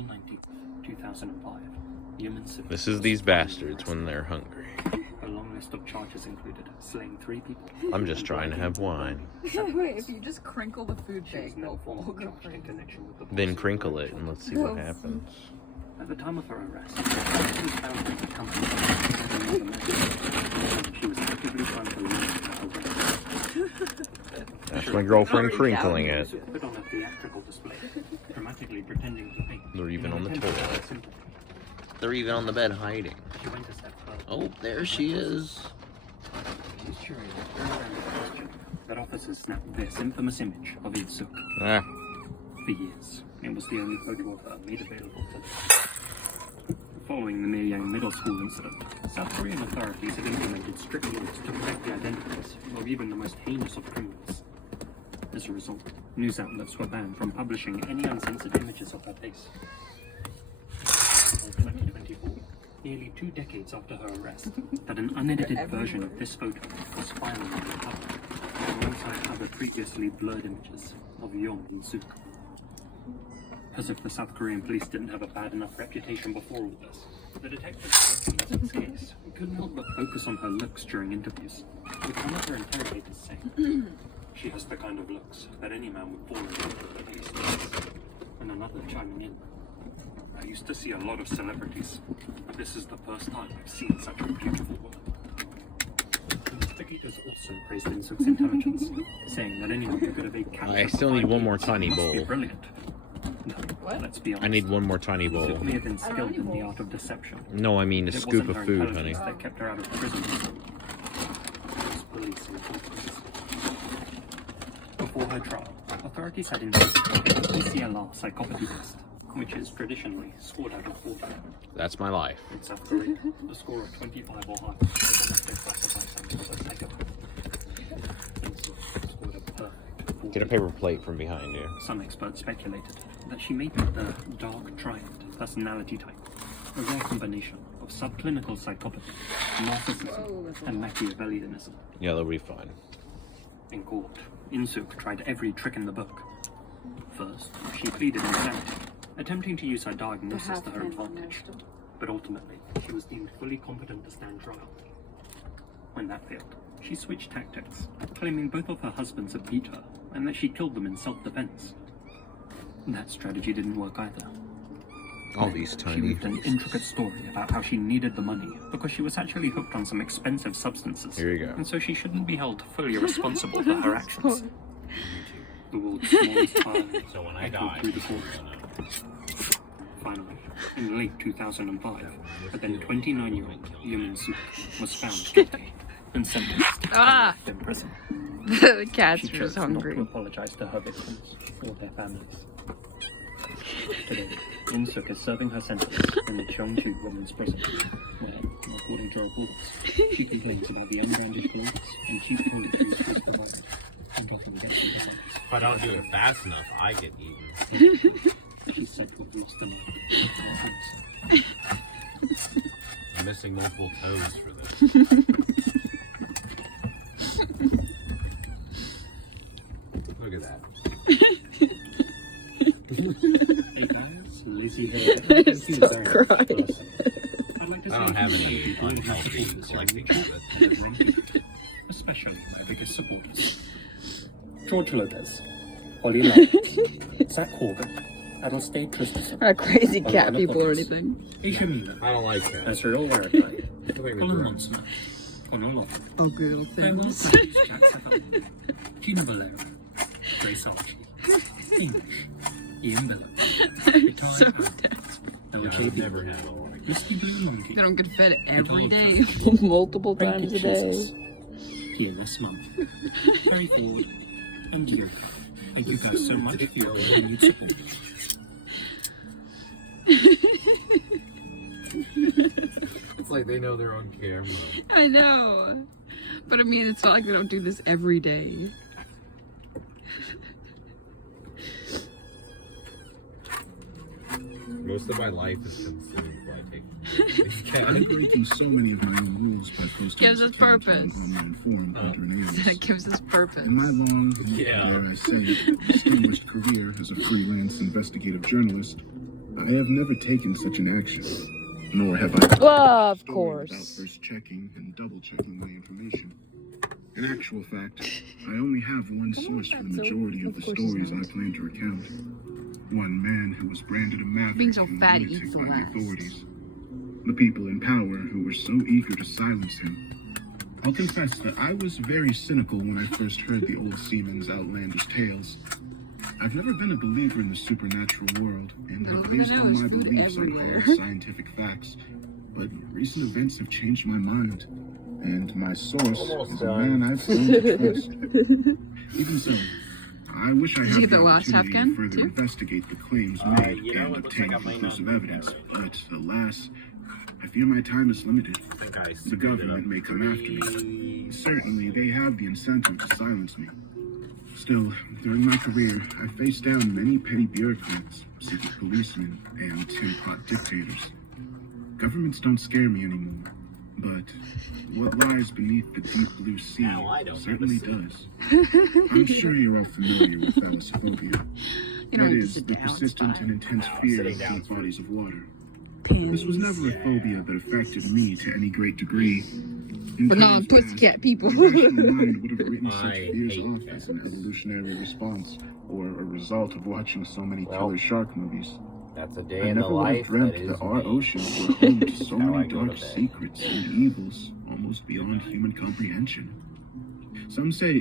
April 19th, 2005, Yemen City. This is these bastards when they're hungry. A long list of charges included slaying 3 people. I'm just trying to have wine. Wait, if you just crinkle the food She was bag, now they'll formally fall. Good charged for in you. connection with the Then policy crinkle it and let's see what Gross. happens. At the time of her arrest, she was found in the company. She was actively trying to leave her arrest. That's my girlfriend crinkling it. Put on a theatrical display, dramatically pretending to think. They're even on the Intent to toilet. be simple. They're even on the bed hiding. She went a step further. Oh, there she is. She's cheering at the question that officers snapped this infamous image of Eid Suk. Ah, For years, it was the only photo of her made available to them. Following the Miryang Middle School incident, South Korean authorities had implemented strict laws to protect the identities of even the most heinous of criminals. As a result, news outlets were banned from publishing any uncensored images of her face. In 2024, nearly 2 decades after her arrest, that an unedited version of this photo was finally recovered, alongside other previously blurred images of Yeon In Suk. As if the South Korean police didn't have a bad enough reputation before all this, the detectives working on this case couldn't help but focus on her looks during interviews, with one of her interrogators saying, "She has the kind of looks that any man would fall in love with at least once." And another chiming in, "I used to see a lot of celebrities, but this is the first time I've seen such a beautiful woman." Investigators also praised In Suk's intelligence, saying that anyone who could evade capture I still need one more tiny must be bowl. brilliant. No, What? let's be honest. I need one more tiny bowl. Suk may have been I don't skilled need in the bowls. art of deception. No, I mean a It scoop wasn't of her food, honey. intelligence that kept her out of prison. It was police intelligence. Before her trial, authorities had investigated a PCLR psychopathy test, which is traditionally scored out of 40. That's my life. In South Korea, a score of 25 or higher is enough to classify someone as a psychopath. In Suk scored a perfect 40. Get a paper plate from behind you. Some experts speculated that she may be the dark triad personality type, a rare combination of subclinical psychopathy, narcissism, and Machiavellianism. Yeah, they'll be fine. In court, In Suk tried every trick in the book. First, she pleaded insanity, attempting to use her diagnosis to her advantage. But ultimately, she was deemed fully competent to stand trial. When that failed, she switched tactics, claiming both of her husbands had beat her and that she killed them in self-defense. That strategy didn't work either. All Then these She tiny. weaved an intricate story about how she needed the money because she was actually hooked on some expensive substances. Here you go. And so she shouldn't be held fully responsible for her actions. The world's smallest island So when I echoed die, through the forest. Finally, in late 2005, a then 29-year-old Yemen Suk was found guilty and sentenced to Ah! life in prison. The cats She are chose just not to hungry. apologize to her victims or their families. Today, In Suk is serving her sentence in the Cheongju Women's Prison, where, according to reports, she complains about the unbranded clothes and cheap toiletries she's provided, and often gets into fights. If I don't do it fast enough, I get eaten. She's said to have lost a leg. I'm missing multiple toes for this. Look at that. Hey guys, Lizzie here. So crying. I don't have any unhealthy collecting habits. Especially my biggest supporters. George Lopez, Holly Love, Zach Horgan, Adelstade Christensen, Not crazy cat Alana people or Poppins, anything. Aisha Mila, I don't like that. Ezreal Warrikai, Don't make me Colin cry. Monson, Connor Lawson, Oh, good old Emma things. Santos Jack Safari, Tina Valera, Grace Archie, English, Ian Bella, Retired So Parrot, Yeah, LJ I've never Beaver, had a warning. Misty Blue Monkey, They don't get fed every Good day, old multiple Frankie times a Jesus, day. TNS Mum, Harry Ford, and you. Thank you guys so much for your continued support. It's like they know they're on camera. I know. But I mean, it's not like they don't do this every day. Most of my life is consumed by taking these cats. Breaking so many of my own rules by posting Gives us purpose. online forum under names. That gives us purpose. In my long, Yeah. dare I say, distinguished career as a freelance investigative journalist, I have never taken such an action, nor have I Well, of story course. without first checking and double checking my information. In actual fact, I only have one source for the majority of the stories I plan to recount. One man who was branded a maverick Being so and fat lunatic eats the by the last. authorities. The people in power who were so eager to silence him. I'll confess that I was very cynical when I first heard the old seaman's outlandish tales. I've never been a believer in the supernatural world, and Little have did I based know all there's my food beliefs on everywhere. hard scientific facts. But recent events have changed my mind, and my source Almost is a done. man I've come to trust. Even so, I wish I Did you had get the the last opportunity Afghan, to further too? investigate the claims made you know, and it looks obtain like I might not conclusive be evidence, there. but alas, I fear my time is limited. I think I The screwed it government up may come after me. pretty- Certainly, they have the incentive to silence me. Still, during my career, I faced down many petty bureaucrats, secret policemen, and tin-pot dictators. Governments don't scare me anymore, but what lies beneath the deep blue sea Now I don't certainly have a does. I'm sure you're all familiar with thalassophobia. You don't That need to is, sit the down. It's persistent fine. and intense No, fear sitting of down's deep bodies of water. Pansies. This was never a phobia that affected me to any great degree. In But times not past, pussycat people. the rational mind would have written such I fears hate off as an cats. evolutionary response or a result of watching so many Well, killer shark movies. That's a day I in the never would have life dreamt that is that our me. oceans were home to so How I many go to dark bed. secrets and evils almost beyond human comprehension. Some say